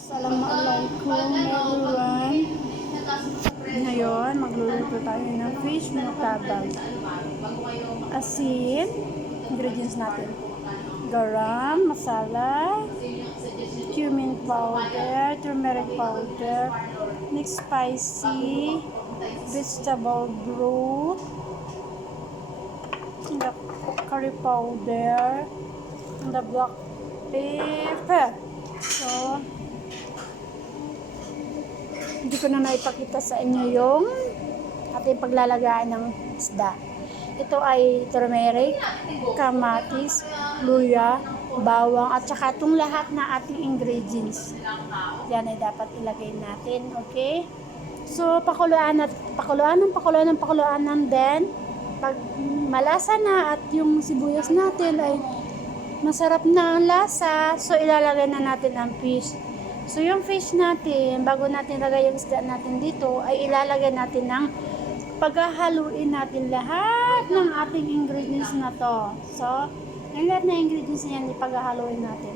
Assalamualaikum everyone. Ngayon, magluluto tayo ng fish mutabag. Asin, ingredients natin. Garam, masala, cumin powder, turmeric powder, mixed spicy, vegetable broth, the curry powder, and the black pepper. So, hindi ko na naipakita sa inyo yung ating paglalagay ng isda. Ito ay turmeric, kamatis, luya, bawang, at saka itong lahat na ating ingredients. Yan ay dapat ilagay natin, okay? So, pakuluan ng then, pag malasa na at yung sibuyas natin ay masarap na ang lasa, so ilalagay na natin ang fish. So, yung fish natin, bago natin lagay yung isda natin dito, ay ilalagay natin ng paghahaluin natin lahat ng ating ingredients na to. So, yung lahat na ingredients na yan, ipaghahaluin natin.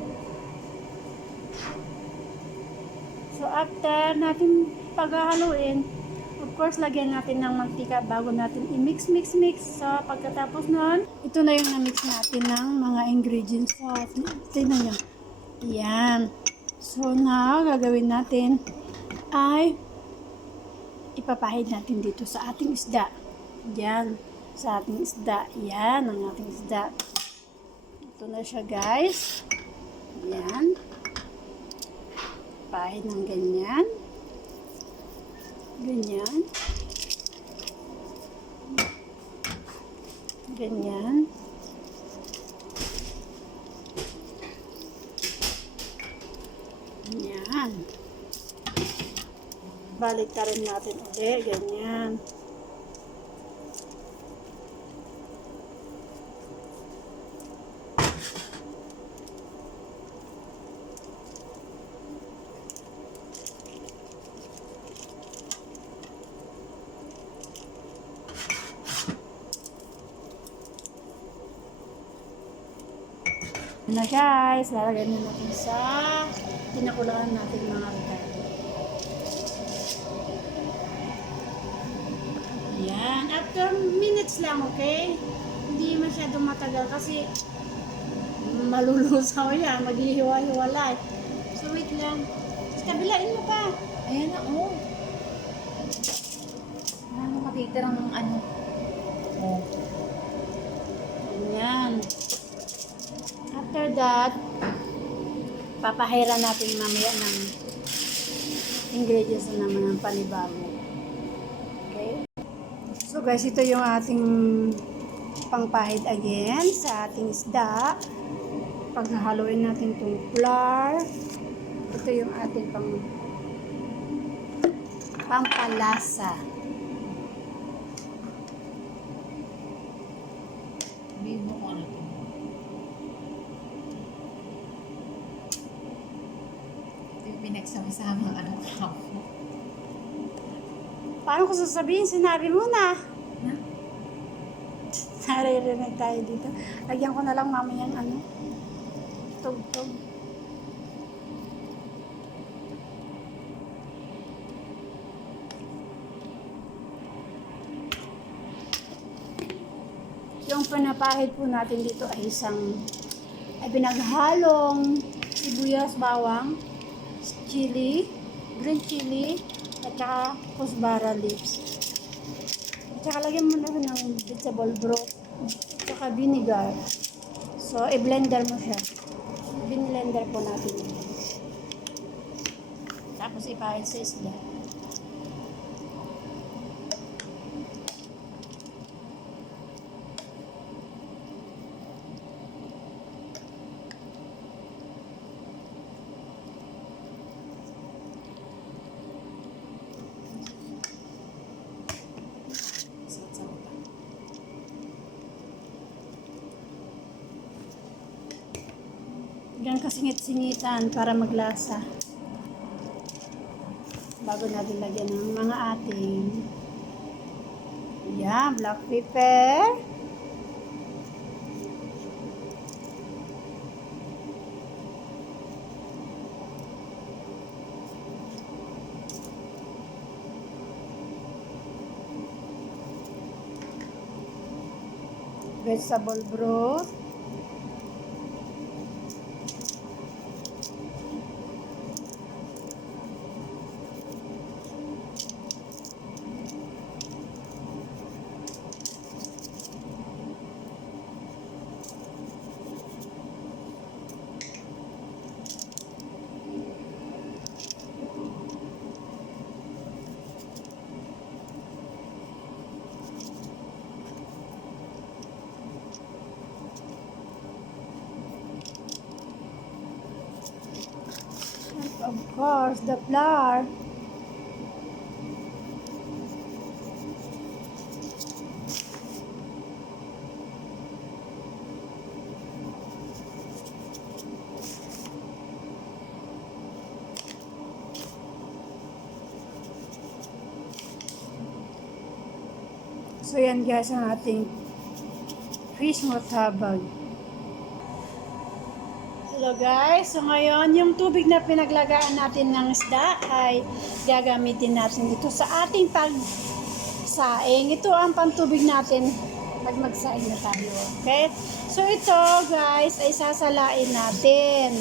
So, after natin paghahaluin, of course, lagyan natin ng mantika bago natin i-mix. So, pagkatapos nun, ito na yung na-mix natin ng mga ingredients. So, tingnan nyo. Yan. So, na gagawin natin ay ipapahid natin dito sa ating isda. Yan. Sa ating isda. Yan ang ating isda. Ito na siya, guys. Yan. Pahid ng ganyan. Ganyan. Ganyan. Ganyan. Balik ka rin natin ulit. Ganyan. Na guys, lalagyan na natin sa pinakulaan natin mga ricado. Yan, after minutes lang, okay? Hindi masyado matagal kasi malulusaw yan, maghihiwa-hiwalay. So wait lang. Kabilain mo pa. Ayan na, oh. Ano matitira ng ano? Oh. Ganyan. After that, papahira natin mamaya ng ingredients na naman ng panibago. Okay? So guys, ito yung ating pangpahid again sa ating isda. Paghahaluin natin itong flour. Ito yung ating pampalasa. Sabihin mo kung ano ito. Ito yung pinagsama-sama ano ka mo. Paano ko sasabihin? Sinabi mo na. Huh? Naririnig tayo dito. Lagyan ko na lang mamayang ano. Tugtog. Yung pinapahid po natin dito ay pinaghalong sibuyas, bawang, chili, green chili, at saka kusbara leaves. At saka lagyan mo na ng vegetable broth, at saka vinegar. So, i-blender mo siya. Blender po natin. Tapos ipahid sa isda. Yan kasingit-singitan para maglasa. Bago natin lagyan ng mga ating black pepper. vegetable broth. And of course, the flour. So yan guys ang ating fish motabag. Hello guys, so ngayon yung tubig na pinaglagaan natin ng isda ay gagamitin natin dito sa ating pagsaing. Ito ang pantubig natin pag magsaing na tayo. Okay? So ito guys ay sasalain natin.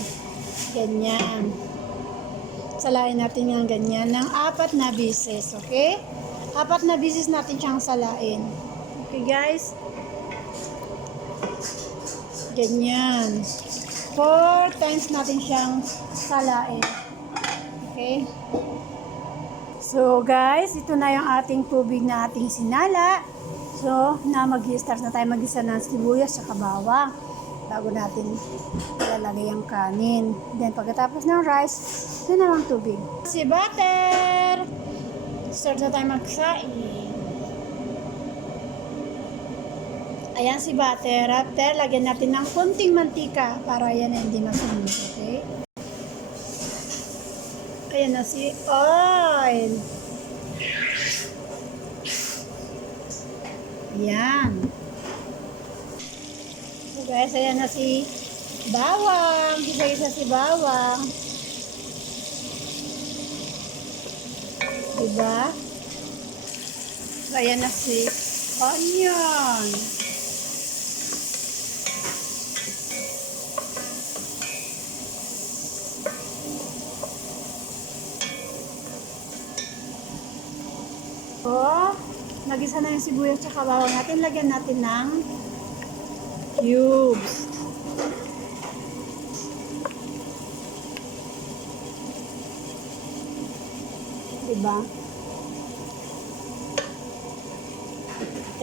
Ganyan. Salain natin yung ganyan ng 4 na bisis. Okay? 4 na bisis natin siyang salain. Okay guys? Ganyan. 4 times natin siyang salain. Okay? So guys, ito na yung ating tubig na ating sinala. So, mag-start na tayo mag-isa ng sibuyas sa bawang bago natin ilalagay ang kanin. Then pagkatapos ng rice, ito na lang tubig. Si butter! Start na tayo magsaing. Ayan si butter. After, lagyan natin ng konting mantika para yan hindi masunog. Okay? Ayan na si oil. Ayan. So guys, ayan na si bawang. Isa-isa si bawang. Diba? So ayan na si onion. So, nagisa na yung sibuyas at bawang natin. Lagyan natin ng cubes. Diba?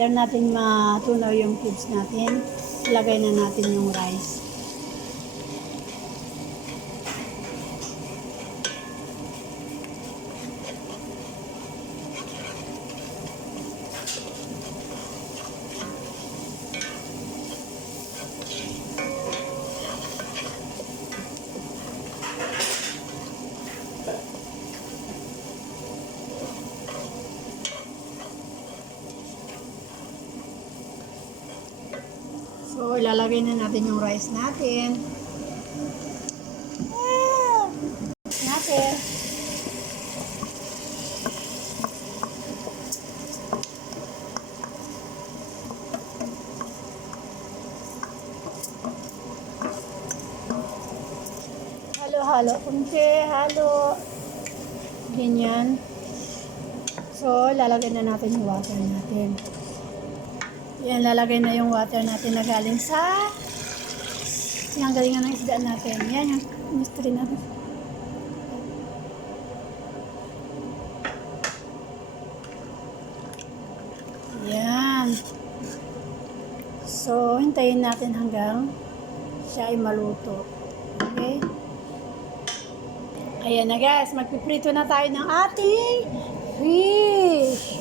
Turn natin matunaw yung cubes natin. Lagay na natin yung rice. So, ilalagay na natin yung rice natin. Halo-halo. Kunti, halo. Ganyan. So, lalagay na natin yung water natin. Yan, lalagay na yung water natin na galing sa galingan ng isda natin. Yan, yung mystery natin. Yan. So, hintayin natin hanggang siya ay maluto. Okay? Ayan na guys, magpiprito na tayo ng ating fish.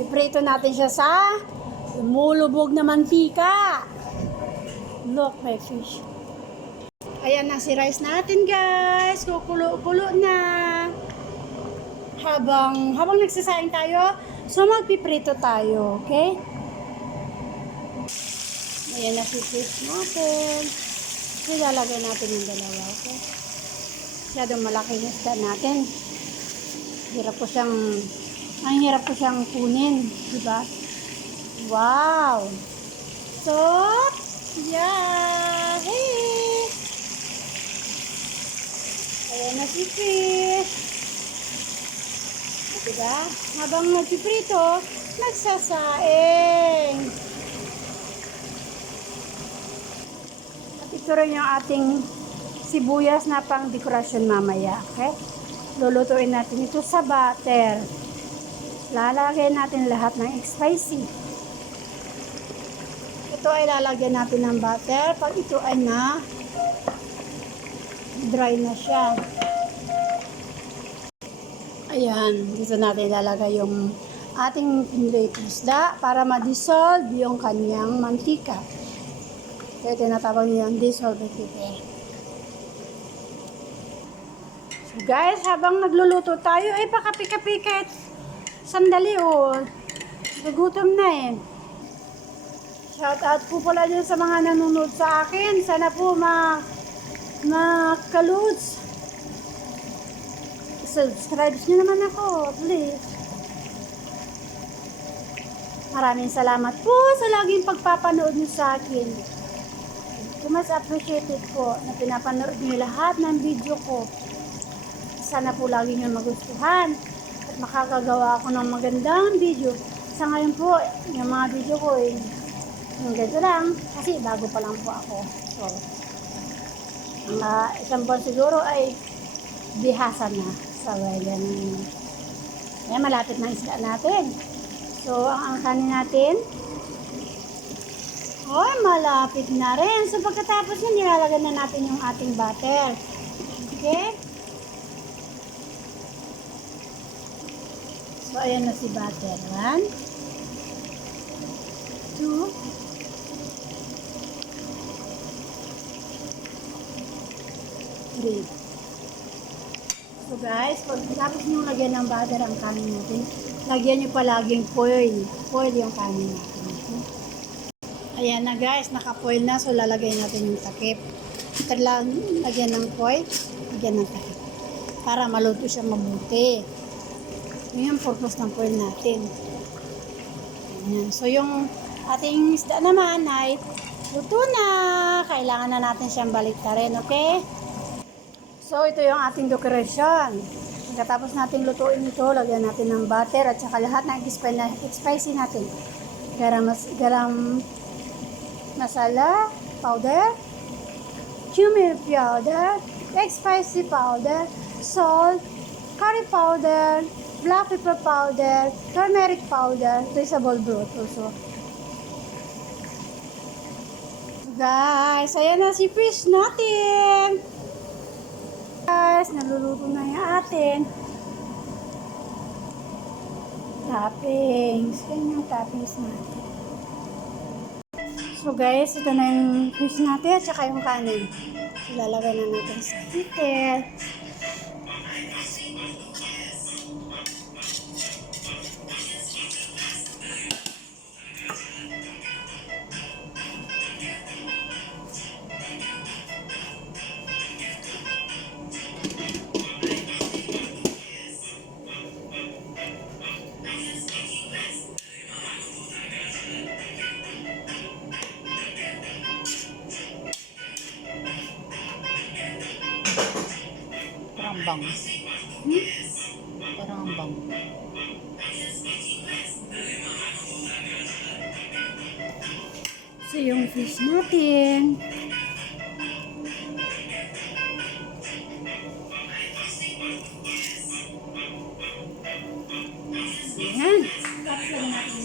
Piprito natin siya sa lumulubog na mantika. Look, my fish. Ayan na si rice natin guys. Kukulo-kulo na. Habang nagsasayang tayo, so magpiprito tayo. Okay? Ayan na si fish natin. So, ilalagay natin yung dalawa. Okay? Masyadong malaki yung isda natin. Ang hirap ko siyang kunin. Diba? Wow! palusot. Yeah! Hey! Ayan na si fish. Diba? Habang nagpiprito, nagsasaing. At ito rin yung ating sibuyas na pang dekorasyon mamaya. Okay? Lulutuin natin ito sa butter. Lalagay natin lahat ng spicy. Ito ay lalagyan natin ng butter pag ito ay na dry na siya. Ayan, dito natin lalagay yung ating pinlate isda para ma-dissolve yung kanyang mantika. Kaya tinatawag niya yung dissolve ito. So guys, habang nagluluto tayo, ay pakapika-pika. Sandali nagutom na eh. Shout out po pala dyan sa mga nanonood sa akin. Sana po makaludes. Subscribe nyo naman ako, please. Maraming salamat po sa laging pagpapanood nyo sa akin. Mas appreciated po na pinapanood nyo lahat ng video ko. Sana po lagi nyo magustuhan at makakagawa ako ng magandang video. Sa ngayon po, yung mga video ko yung ganito lang kasi bago pa lang po ako. So, isang buwan siguro ay bihasa na. So, ganun. Ayan, malapit na isda natin. So, ang kanin natin, malapit na rin. So, pagkatapos yun, nilalagyan na natin yung ating butter. Okay? So, ayan na si butter. 1, 2, 3. So guys, pagkatapos nyo lagyan ng butter ang kanin natin, lagyan nyo palaging foil. Foil yung kanin natin. Okay? Ayan na guys, naka-foil na. So lalagay natin yung takip. Lagyan ng foil, lagyan ng takip. Para maluto siya mabuti. Yun yung purpose ng foil natin. Ayan. So yung ating isda naman ay luto na. Kailangan na natin siyang baliktarin, okay? So, ito yung ating dekorasyon. Pagkatapos natin lutuin ito, lagyan natin ng butter at saka lahat ng spicy natin. Garam masala powder, cumin powder, spicy powder, salt, curry powder, black pepper powder, turmeric powder, traceable broth also. Guys, ayan na si fish natin. Guys, naluluto na yung atin. Toppings. Yan yung toppings natin. So guys, ito na yung fish natin at saka yung kanin. So, lalagay na natin sa heater. Parang bang. Parang bang. So yung fish natin. Ayan. Tapos lang natin.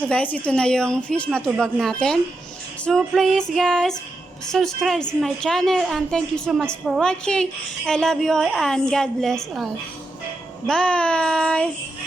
So guys, ito na yung fish matubag natin. So please guys, subscribe to my channel and thank you so much for watching. I love you all and God bless all. Bye!